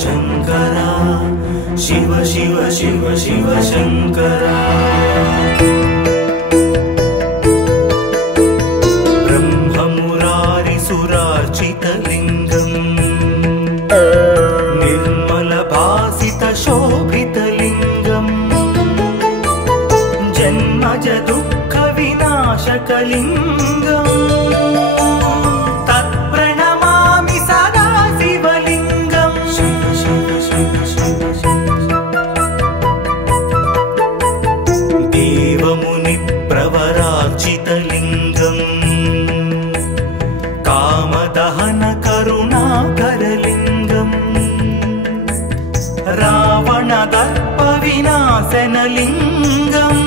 शङ्करा शिव शिव शिव शिव शङ्करा ब्रह्ममुरारिसुरार्चितलिङ्गम् निर्मलभासितशोभितलिङ्गम् जन्मज दुःखविनाशकलिङ्गम् तत्प्रणमामि सदा शिवलिङ्गम् शिव शिव शिव शिव देवमुनिप्रवरार्चितलिङ्गम् कामदहन करुणाकरलिङ्गम् रावणदर्पविनाशनलिङ्गम्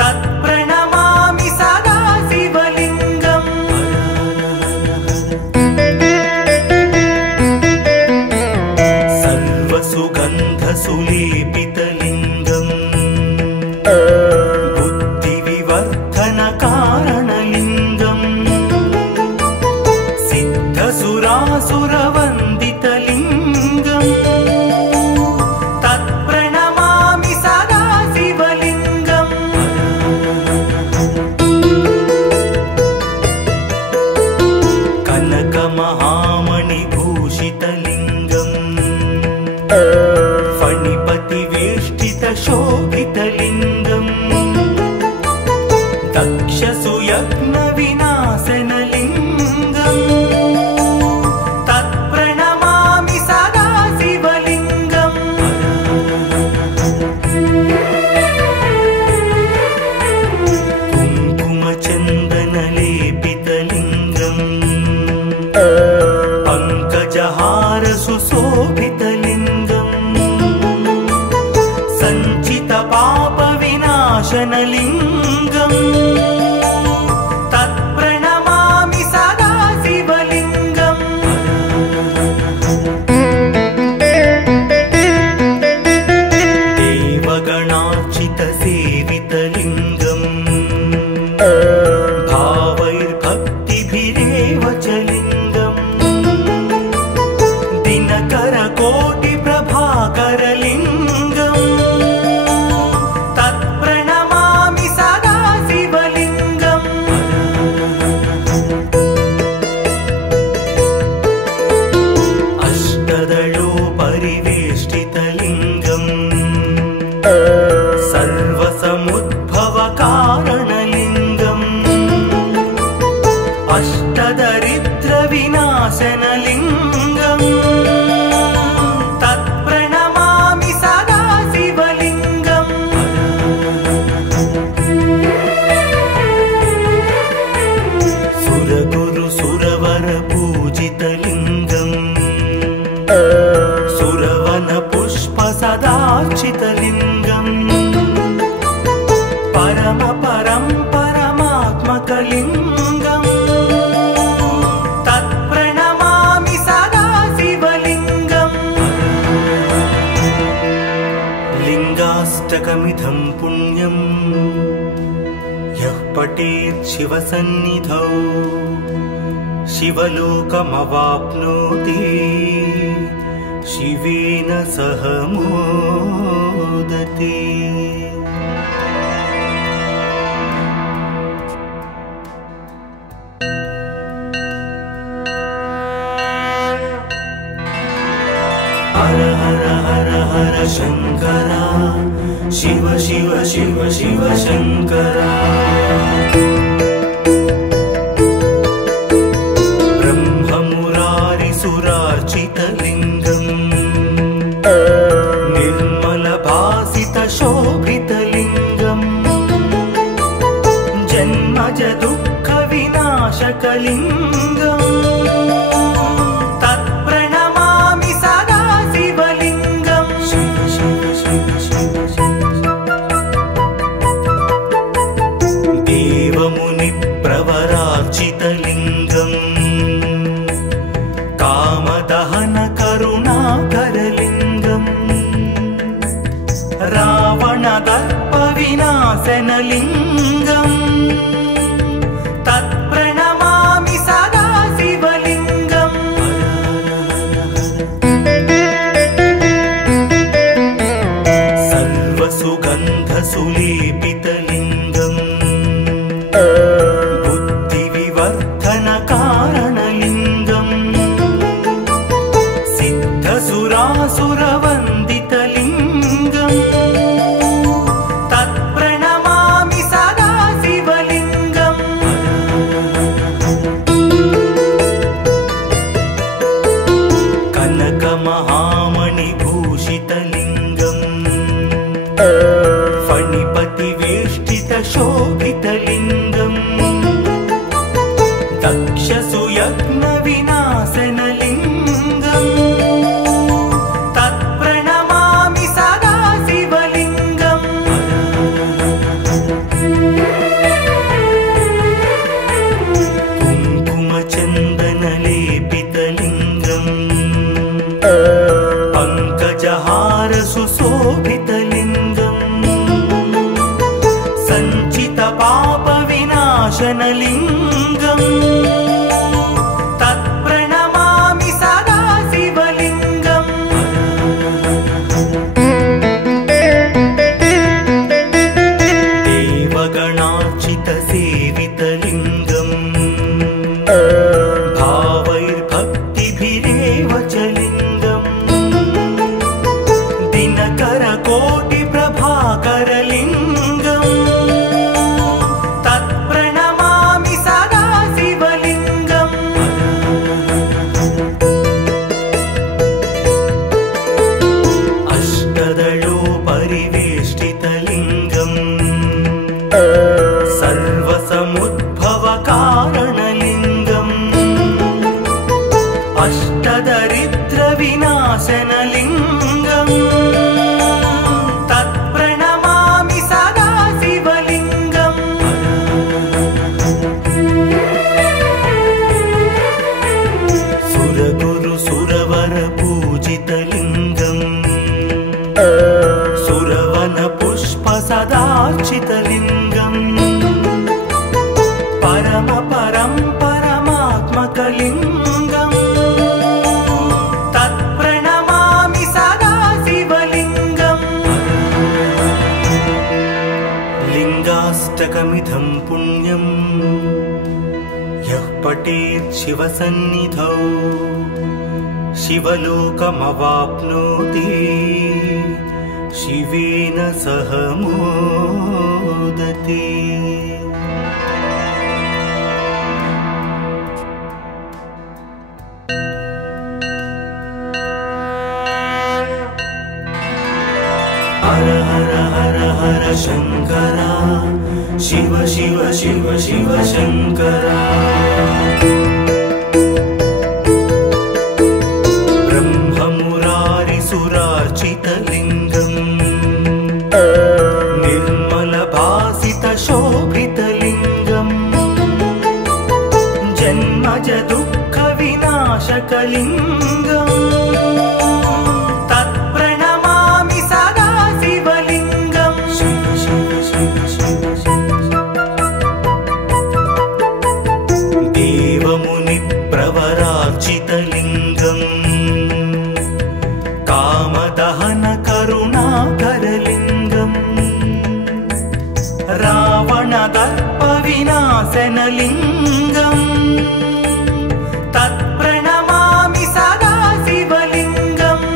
तत्प्रणमामि सदा शिवलिङ्गम् सर्वसुगन्धसुलेपितलिङ्गम् बुद्धिविवर्धनकारणलिङ्गम् सिद्धसुरासुरवन्दितलिङ्गम् तत्प्रणमामि सदा शिवलिङ्गम् कनकमहामणिभूषितलिङ्गम् फणिपतिवेष्टितशोभितलिङ्गम् दक्षसुयज्ञविनाशनलिङ्गम् तत्प्रणमामि सदा शिवलिङ्गम् कुङ्कुमचन्दनलेपितलिङ्गम् पङ्कजहारसुशोभितलिङ्गम् सञ्चितपापविनाशनलिङ्गम् तत्प्रणमामि सदा शिवलिङ्गम् देवगणार्चितसेवितलिङ्गम् भावैर्भक्तिभिरेव च लिङ्गम् दिनकरकोटिप्रभाकरलिङ्गम् तत्प्रणमामि सदा शिवलिङ्गम् अष्टदलोपरिवेष्टितलिङ्गम् सर्वसमुद्भवकारणलिङ्गम् अष्टदरिद्रविनाशनलिङ्गम् तत्प्रणमामि सदा शिवलिङ्गम् सुरगुरुसुरवरपूजितलिङ्गम् सुरवनपुष्पसदार्चितलिङ्गम् परमात्मकलिङ्गम् तत्प्रणमामि सदा शिवलिङ्गम् लिङ्गाष्टकमिदं पुण्यम् यः पठेत् शिवसन्निधौ शिवलोकमवाप्नोति शिवेन सह मोदते। हर हर हर हर शङ्करा शिव शिव शिव शिव शङ्करा ब्रह्ममुरारिसुरार्चितलिङ्गम् निर्मलभासितशोभितलिङ्गम् जन्मज दुःखविनाशकलिङ्गम् तत्प्रणमामि सदा शिवलिङ्गम् शिव शिव शिव शिव देवमुनिप्रवरार्चितलिङ्गम् कामदहन करुणाकरलिङ्गम् रावणदर्पविनाशनलिङ्गम् तत्प्रणमामि सदा शिवलिङ्गम् बुद्धिविवर्धनकारणलिङ्गम् सिद्धसुरासुरवन्दितलिङ्गम् तत्प्रणमामि सदा शिवलिङ्गम् कनकमहामणिभूषितलिङ्गम् फणिपतिवेष्टितशोभितलिङ्गम् दक्षसुयज्ञविनाशनलिङ्गम् तत्प्रणमामि सदा शिवलिङ्गम् कुङ्कुमचन्दनलेपितलिङ्गम् पङ्कजहारसुशोभितलिङ्गम् सञ्चितपापविनाशनलिङ्गम् तत्प्रणमामि सदा शिवलिङ्गम् देवगणार्चितसेवितलिङ्गम् भावैर्भक्तिभिरेव च लिङ्गम् दिनकरकोटिप्रभाकरलिङ्गम् तत्प्रणमामि सदा शिवलिङ्गम् अष्टदलोपरिवेष्टितलिङ्गम् सर्वसमुद्भवकारणलिङ्गम् अष्टदरिद्रविनाशनलिङ्गम् तत्प्रणमामि सदा शिवलिङ्गम् सुरगुरुसुरवरपूजितलिङ्गम् सुरवनपुष्पसदार्चितलिङ्गम् परमात्मकलिङ्गम् तत्प्रणमामि सदा शिवलिङ्गम् लिङ्गाष्टकमिदं पुण्यम् यः पठेत् शिवसन्निधौ शिवलोकमवाप्नोति शिवेन सह मोदते। हर हर हर हर शंकरा शिव शिव शिव शिव शंकरा ब्रह्ममुरारिसुरार्चितलिङ्गम् निर्मलभासितशोभितलिङ्गम् जन्मज दुःखविनाशकलिङ्गम् तत्प्रणमामि सदा शिवलिङ्गम् शिव शिव शिव शिव देवमुनिप्रवरार्चितलिङ्गम् कामदहनकरुणाकरलिङ्गम् रावणदर्पविनाशनलिङ्गम् तत्प्रणमामि सदा शिवलिङ्गम्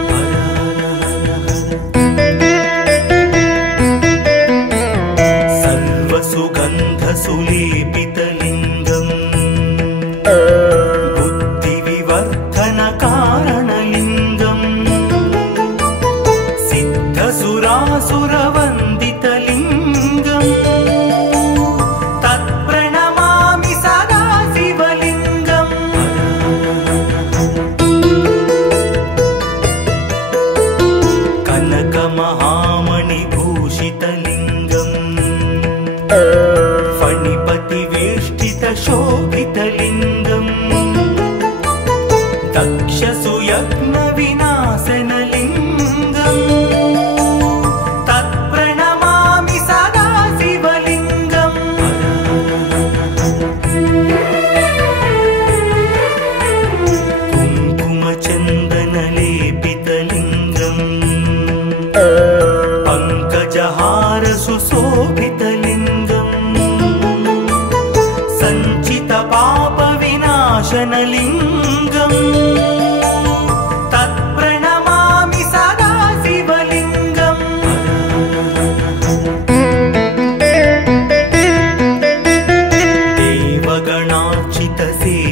सर्वसुगन्धसुलेपितलिङ्गम् बुद्धिविवर्धनकारणलिङ्गम् सिद्धसुरासुरवन्दितलिङ्गम् तत्प्रणमामि सदा शिवलिङ्गम् कनकमहामणिभूषितलिङ्गम् फणिपतिवेष्टि विनाशनलिङ्गम् तत्प्रणमामि सदा शिवलिङ्गम्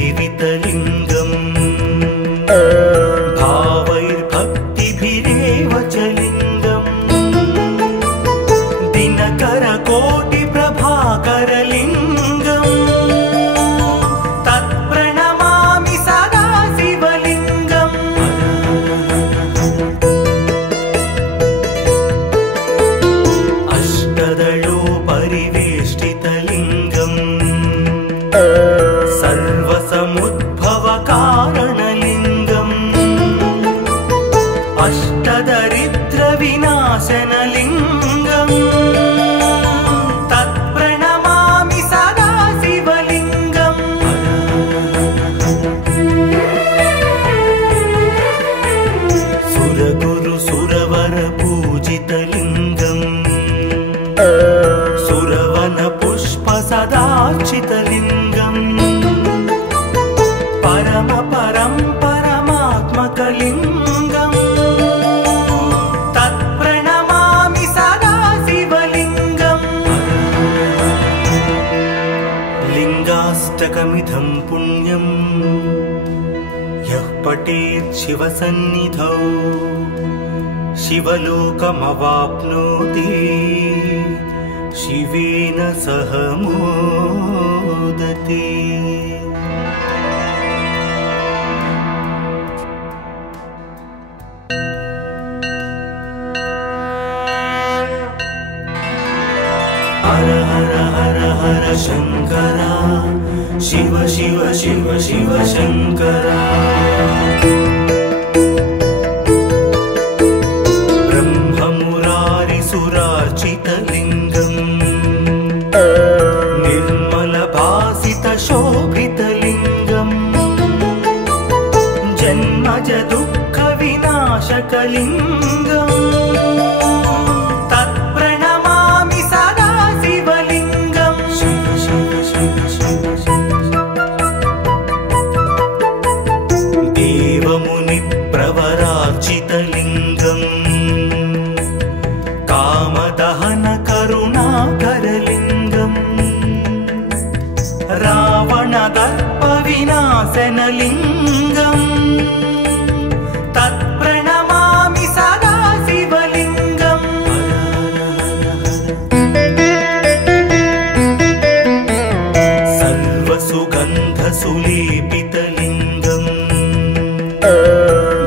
देवगणार्चितसेवितलिङ्गम् भावैर्भक्तिभिरेव च लिङ्गम् दिनकरकोटिप्रभाकरलिङ्गम् तत्प्रणमामि सदा शिवलिङ्गम् अष्टदलोपरिवेष्टितलिङ्गम् सर्वसमुद्भवकारणलिङ्गम् अष्टदरिद्रविनाशनलिङ्गम् तत्प्रणमामि सदा शिवलिङ्गम् सुरगुरुसुरवरपूजितलिङ्गम् सुरवनपुष्पसदार्चितलिङ्गम् परमात्मकलिङ्गम् तत्प्रणमामि सदा शिवलिङ्गम् लिङ्गाष्टकमिदं पुण्यम् यः पठेत् शिवसन्निधौ शिवलोकमवाप्नोति शिवेन सह मोदते। हर हर हर हर शङ्करा शिव शिव शिव शिव शङ्करा ब्रह्ममुरारिसुरार्चितलिङ्गम् निर्मलभासितशोभितलिङ्गम् जन्मजदुःखविनाशकलिङ्गम् तत्प्रणमामि सदा शिवलिङ्गम् शिव शिव शिव शिव देवमुनिप्रवरार्चितलिङ्गम् कामदहनकरुणाकरलिङ्गम् रावणदर्पविनाशनलिङ्गम् तत्प्रणमामि सदा शिवलिङ्गम् सर्वसुगन्धसुलेपितलिङ्गम्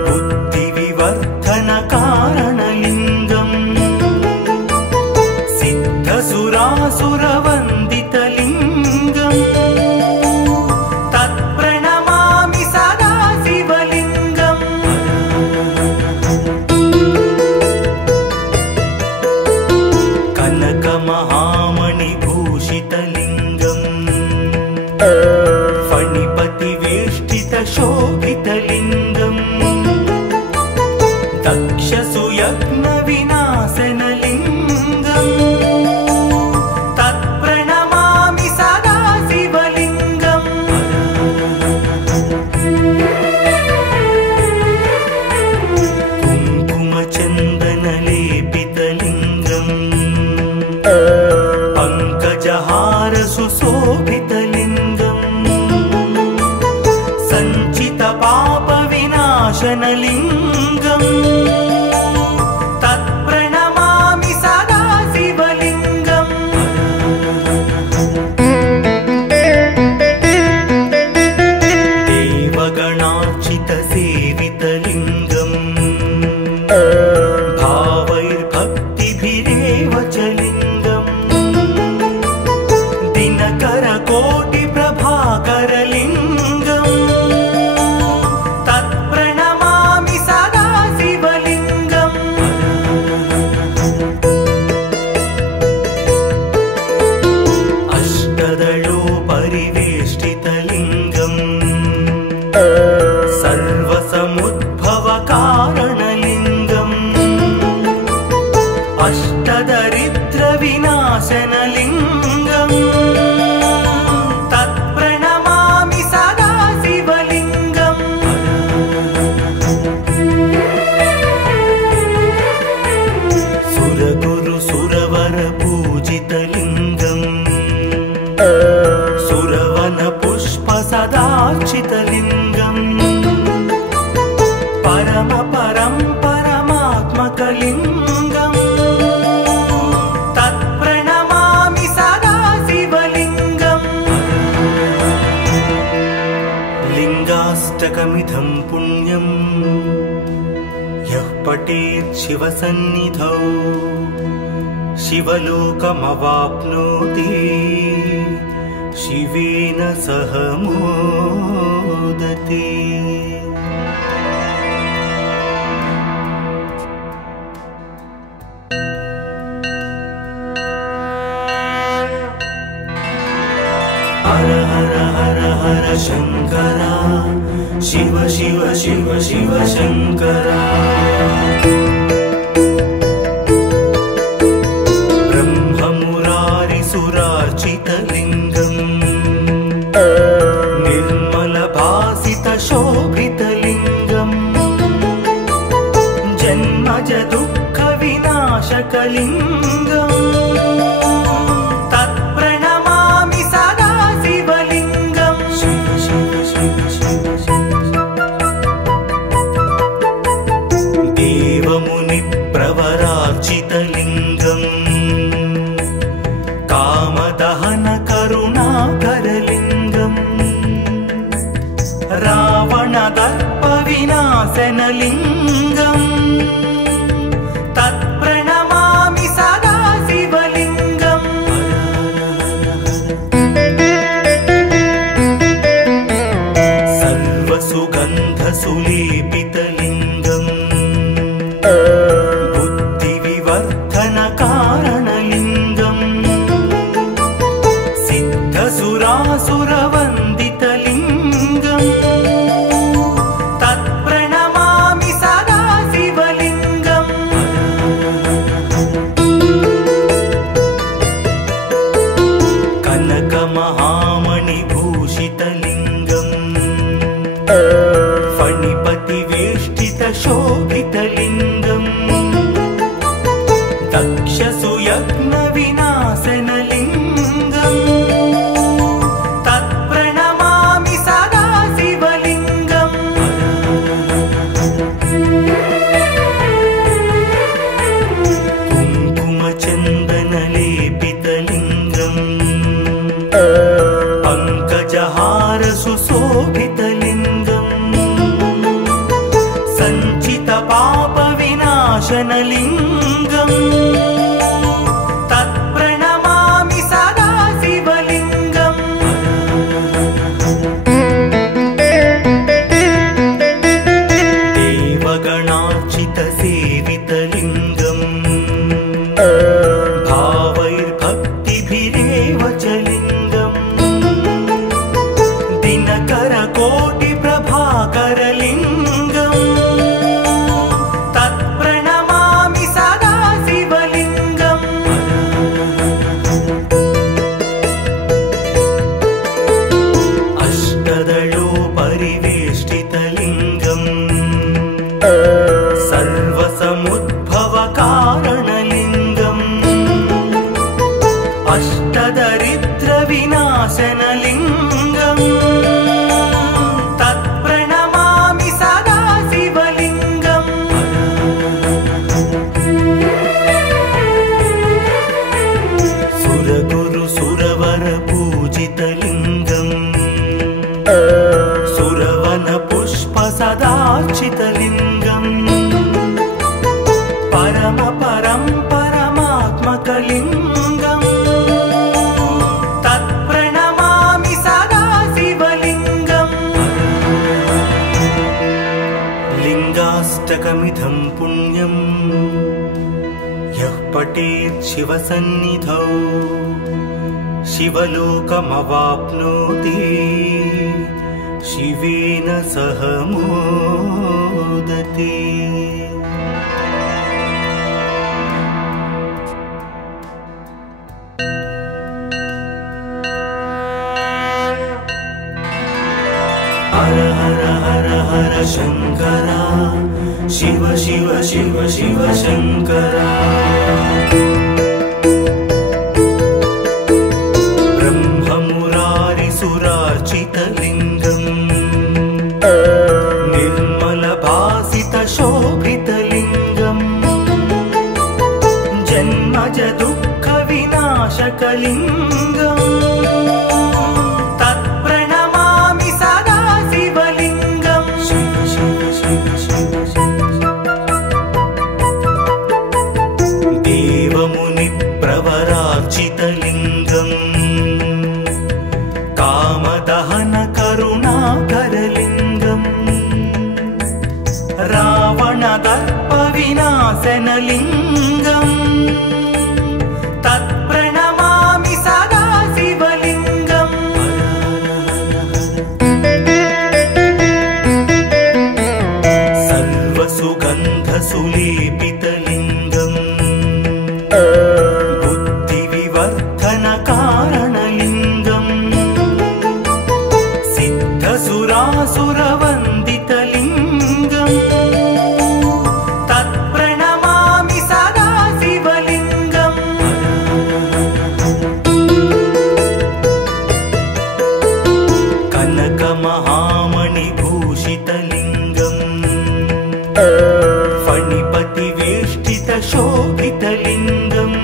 बुद्धिविवर्धनकारणलिङ्गम् सिद्धसुरासुरवन्दितलिङ्गम् तत्प्रणमामि सदा शिवलिङ्गम् कनकमहामणिभूषितलिङ्गम् फणिपतिवेष्टितशोभितलिङ्गम् दक्षसुयज्ञविनाशनलिङ्गम् तत्प्रणमामि सदा शिवलिङ्गम् कुङ्कुमचन्दनलेपितलिङ्गम् पङ्कजहारसुशोभितलिङ्गम् सञ्चितपापविनाशनलिङ्गम् तत्प्रणमामि सदा शिवलिङ्गम् देवगणार्चितसेवितलिङ्गम् भावैर्भक्तिभिरेव च लिङ्गम् दिनकरकोटिप्रभाकरलिङ्गम् तत्प्रणमामि सदा शिवलिङ्गम् अष्टदलोपरिवेष्टितलिङ्गम् सर्वसमुद्भवकारणलिङ्गम् अष्टदरिद्रविनाशनलिङ्गम् तत्प्रणमामि सदा शिव सुरवन पुष्प सदार्चितलिङ्गम् परम परं परमात्मकलिङ्गम् तत्प्रणमामि सदा शिवलिङ्गम् लिङ्गाष्टकमिदं पुण्यम् यः पठेत् शिवसन्निधौ शिवलोकमवाप्नोति शिवेन सह मोदते। हर हर हर हर शङ्करा शिव शिव शिव शिव शङ्करा ब्रह्ममुरारिसुरार्चितलिङ्गम् निर्मलभासितशोभितलिङ्गम् जन्मज दुःखविनाशकलिङ्गम् तत्प्रणमामि सदा शिवलिङ्गम् शिव शिव शिव शिव देवमुनिप्रवरार्चितलिङ्गम् कामदहन करुणाकरलिङ्गम् रावणदर्पविनाशनलिङ्गम् तत्प्रणमामि सदा शिवलिङ्गम् सर्वसुगन्धसुलेपितलिङ्गम् बुद्धिविवर्धनकारणलिङ्गम् सिद्धसुरासुरवन्दितलिङ्गम् तत्प्रणमामि सदा शिवलिङ्गम् कनकमहामणिभूषितलिङ्गम् फणिपतिवेष्टितशोभितलिङ्गम् दक्षसुयज्ञविनाशनलिङ्गम् तत्प्रणमामि सदा शिवलिङ्गम् कुङ्कुमचन्दनलेपितलिङ्गम् पङ्कजहारसुशोभितलिङ्गम् सञ्चितपापविनाशनलिङ्गम् तत्प्रणमामि सदा शिवलिङ्गम् देवगणार्चितसेवितलिङ्गम् भावैर्भक्तिभिरेव च लिङ्गम् दिनकरकोटिप्रभाकरलिङ्गम् तत्प्रणमामि सदा शिवलिङ्गम् अष्टदलोपरिवेष्टितलिङ्गम् सर्वसमुद्भवकारणलिङ्गम् अष्टदरिद्रविनाशनलिङ्गम् तत्प्रणमामि सदा शिवलिङ्गम् सुरगुरुसुरवरपूजितलिङ्गम् सुरवनपुष्प सदार्चितलिङ्गम् परम परं परमात्मकलिङ्गम् तत्प्रणमामि सदा शिवलिङ्गम् लिङ्गाष्टकमिदं पुण्यम् यः पठेत् शिवसन्निधौ शिवलोकमवाप्नोति शिवेन सह मोदते। हर हर हर हर शङ्करा शिव शिव शिव शिव शङ्करा ब्रह्म सुरार्चितलिङ्गम् निर्मलभासितशोभितलिङ्गम् जन्मज दुःखविनाशकलिङ्गम् तत्प्रणमामि सदा शिवलिङ्गम् शिव शिव शिव शिव देवमुनिप्रवरार्चितलिङ्गम् कामदहनकरुणाकरलिङ्गम् रावणदर्पविनाशनलिङ्गम् तत्प्रणमामि सदा शिवलिङ्गम् सर्वसुगन्धसुलेपितलिङ्गम् बुद्धिविवर्धनकारणलिङ्गम् सिद्धसुरासुरवन्दितलिङ्गम् तत्प्रणमामि सदा शिवलिङ्गम् कनकमहामणिभूषितलिङ्गम् फणिपतिवेष्टितशोभितलिङ्गम्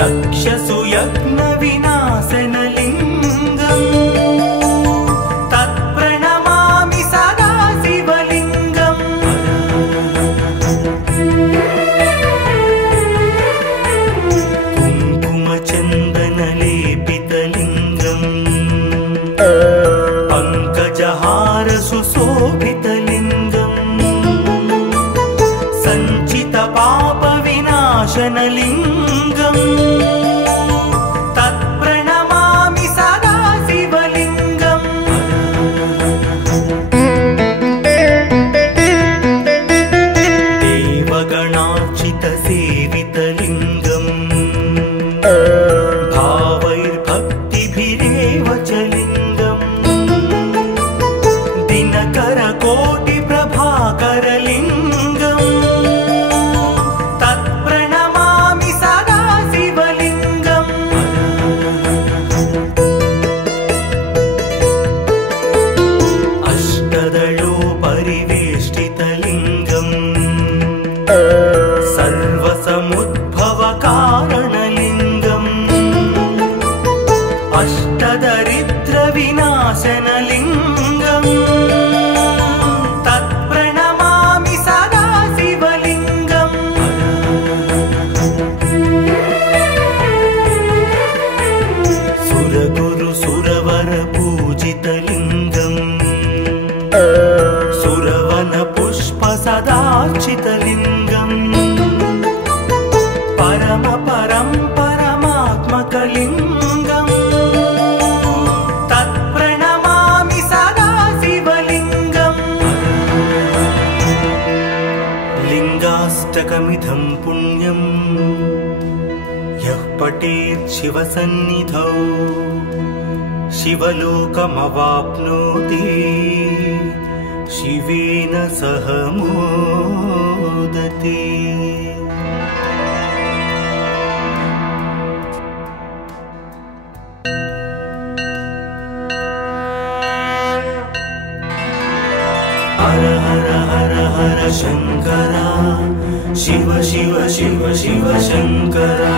दक्षसुयज्ञविनाशनलिङ्गम् तत्प्रणमामि सदा शिवलिङ्गम् कुङ्कुमचन्दनलेपितलिङ्गम् पङ्कजहारसुशोभितलिङ्गम् सञ्चितपापविनाशनलिङ्गम् तत्प्रणमामि सदा शिवलिङ्गम् देवगणार्चितसेवितलिङ्गम् भावैर्भक्तिभिरेव च लिङ्गम् दिनकरकोटिप्रभाकरलिङ्गम् तत्प्रणमामि सदा शिवलिङ्गम् अष्टदलोपरिवेष्टितलिङ्गम् सर्वसमुद्भवकारणलिङ्गम् अष्टदरिद्रविनाशनलिङ्गम् तत्प्रणमामि सदा शिवलिङ्गम् सुरगुरुसुरवरपूजितलिङ्गम् सुरवनपुष्पसदार्चितलिङ्गम् परमात्मकलिङ्गम् तत्प्रणमामि सदा शिवलिङ्गम् लिङ्गाष्टकमिदं पुण्यम् यः पठेत् शिवसन्निधौ शिवलोकमवाप्नोति शिवेन सह मोदते। हर हर हर हर शंकरा शिव शिव शिव शिव शंकरा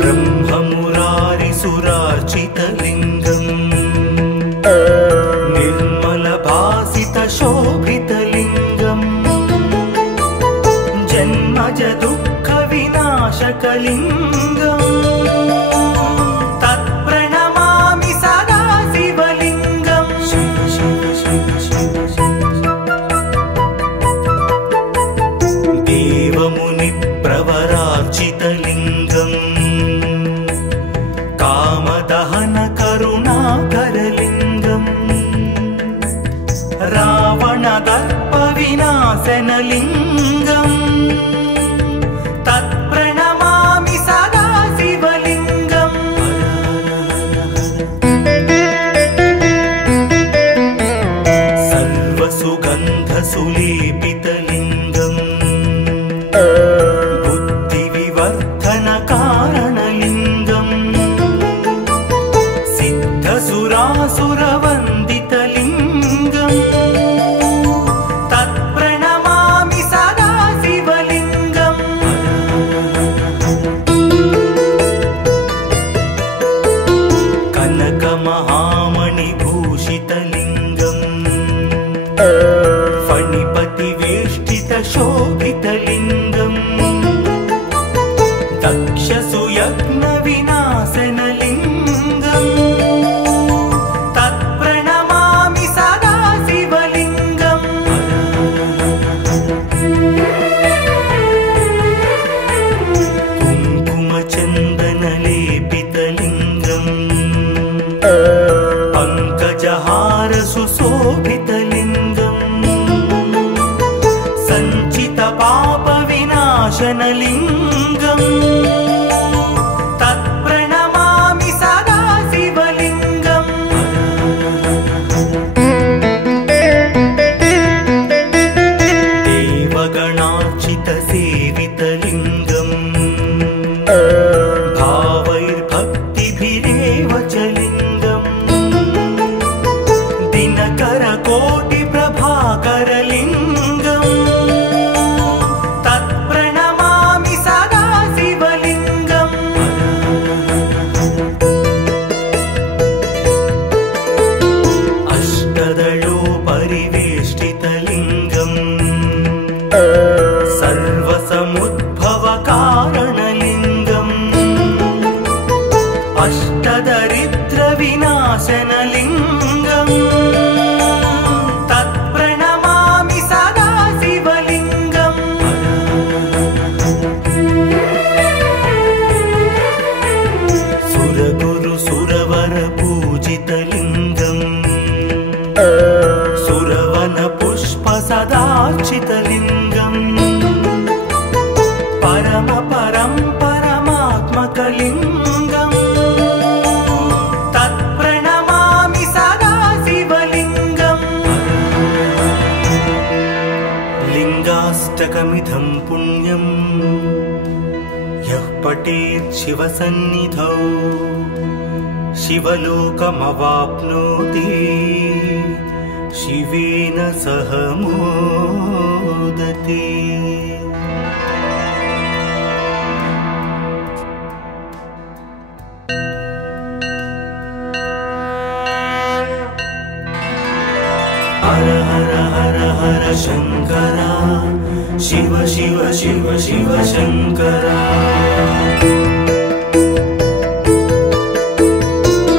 ब्रह्ममुरारिसुरार्चितलिङ्गम् निर्मलभासितशोभितलिङ्गम् जन्मज दुःखविनाशकलिङ्गम् तत्प्रणमामि सदा शिवलिङ्गम् शिव शिव शिव शिव देवमुनिप्रवरार्चितलिङ्गम् कामदहनकरुणाकरलिङ्गम् रावणदर्पविनाशनलिङ्गम् तत्प्रणमामि सदा दक्षसुयज्ञविनाशनलिङ्गम् तत्प्रणमामि सदा शिवलिङ्गम् कुङ्कुमचन्दनलेपितलिङ्गम् पङ्कजहार सुशोभितलिङ्गम् सञ्चितपापविनाशनलिङ्गम् तत्प्रणमामि सदा शिवलिङ्गम् देवगणार्चितसेवितलिङ्गम् भावैर्भक्तिभिरेव च लिङ्गम् दिनकरकोटिप्रभाकरलिङ्गम् तत्प्रणमामि सदा शिवलिङ्गम् अष्टदलोपरिवेष्टितलिङ्गम् सर्वसमुद्भवकारणलिङ्गम् अष्टदरिद्रविनाशनलिङ्गम् तत्प्रणमामि सदा शिवलिङ्गम् सुरगुरुसुरवरपूजितलिङ्गम् सुरवनपुष्पसदार्चितलिङ्गम् परमात्मकलिङ्गम् तत्प्रणमामि सदा शिवलिङ्गम् लिङ्गाष्टकमिदं पुण्यम् यः पठेत् शिवसन्निधौ शिवलोकमवाप्नोति शिवेन सह मोदते। हर हर हर हर शंकरा शिव शिव शिव शिव शंकरा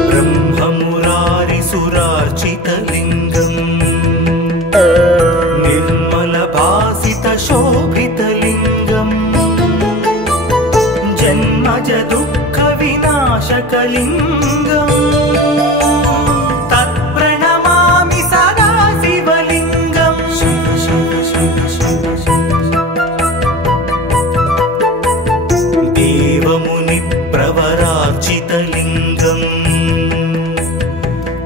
ब्रह्ममुरारिसुरार्चितलिङ्गम् निर्मलभासितशोभितलिङ्गम् जन्मज दुःखविनाशकलिङ्गम् तत्प्रणमामि सदा शिवलिङ्गम् शिव शिव शिव शिव देवमुनिप्रवरार्चितलिङ्गम्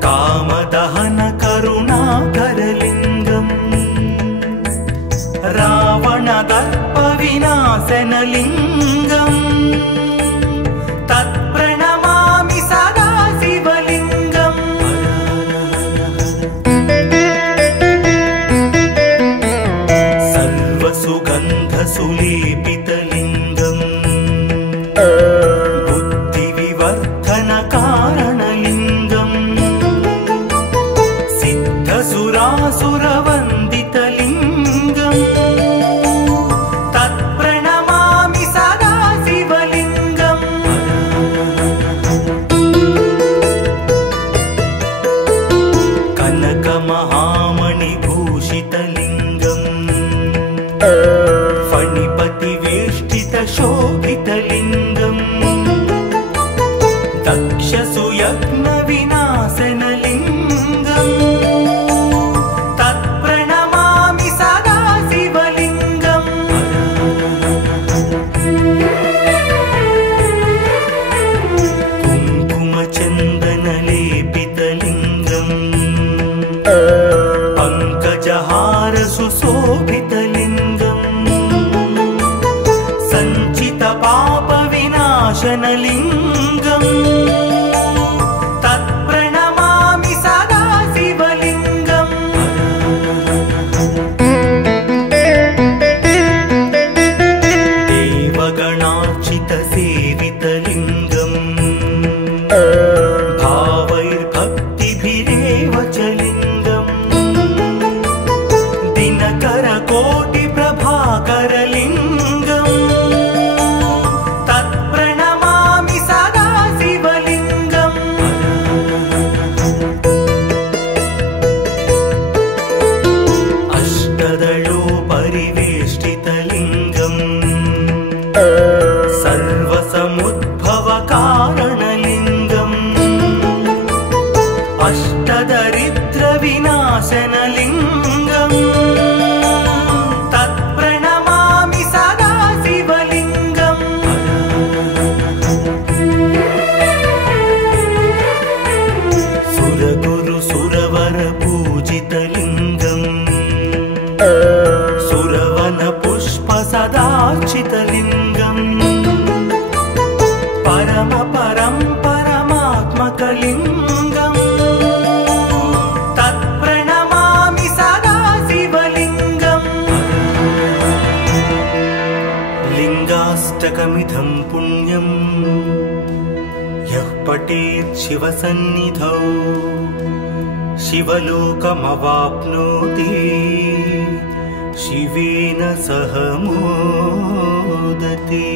कामदहन करुणाकरलिङ्गम् रावणदर्पविनाशनलिङ्गम् तत्प्रणमामि सदा शिवलिङ्गम् सर्वसुगन्धसुलेपितलिङ्गम् बुद्धिविवर्धनकारणलिङ्गम् सिद्धसुरासुरवन्दितलिङ्गम् तत्प्रणमामि सदा शिवलिङ्गम् कनकमहामणिभूषितलिङ्गम् फणिपतिवेष्टितशोभितलिङ्गम् दक्षसुयज्ञविनाशनलिङ्गम् तत्प्रणमामि सदा शिवलिङ्गम् कुङ्कुमचन्दनलेपितलिङ्गम् पङ्कजहार सुशोभितलिङ्गम् सञ्चितपापविनाशनलिङ्गम् तत्प्रणमामि सदा शिवलिङ्गम् देवगणार्चितसेवितलिङ्गम् भावैर्भक्तिभिरेव च लिङ्गम् दिनकरकोटिप्रभाकरलिङ्गम् तत् सर्वसमुद्भवकारणलिङ्गम् अष्टदरिद्रविनाशनलिङ्गम् तत्प्रणमामि सदा शिवलिङ्गम् सुरगुरु सुरवर पूजितलिङ्गम् सुरवन पुष्प सदार्चितलिङ्गम् परम परं परमात्मकलिङ्गम् तत्प्रणमामि सदा शिवलिङ्गम् लिङ्गाष्टकमिदं पुण्यम् यः पठेत् शिवसन्निधौ शिवलोकमवाप्नोति शिवेन सह मोदते।